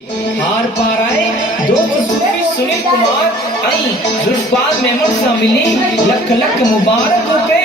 हार पार आए दोस्त सूफी सुनील कुमार आई जुल्फान मेमन सा मिली लख लख मुबारक पे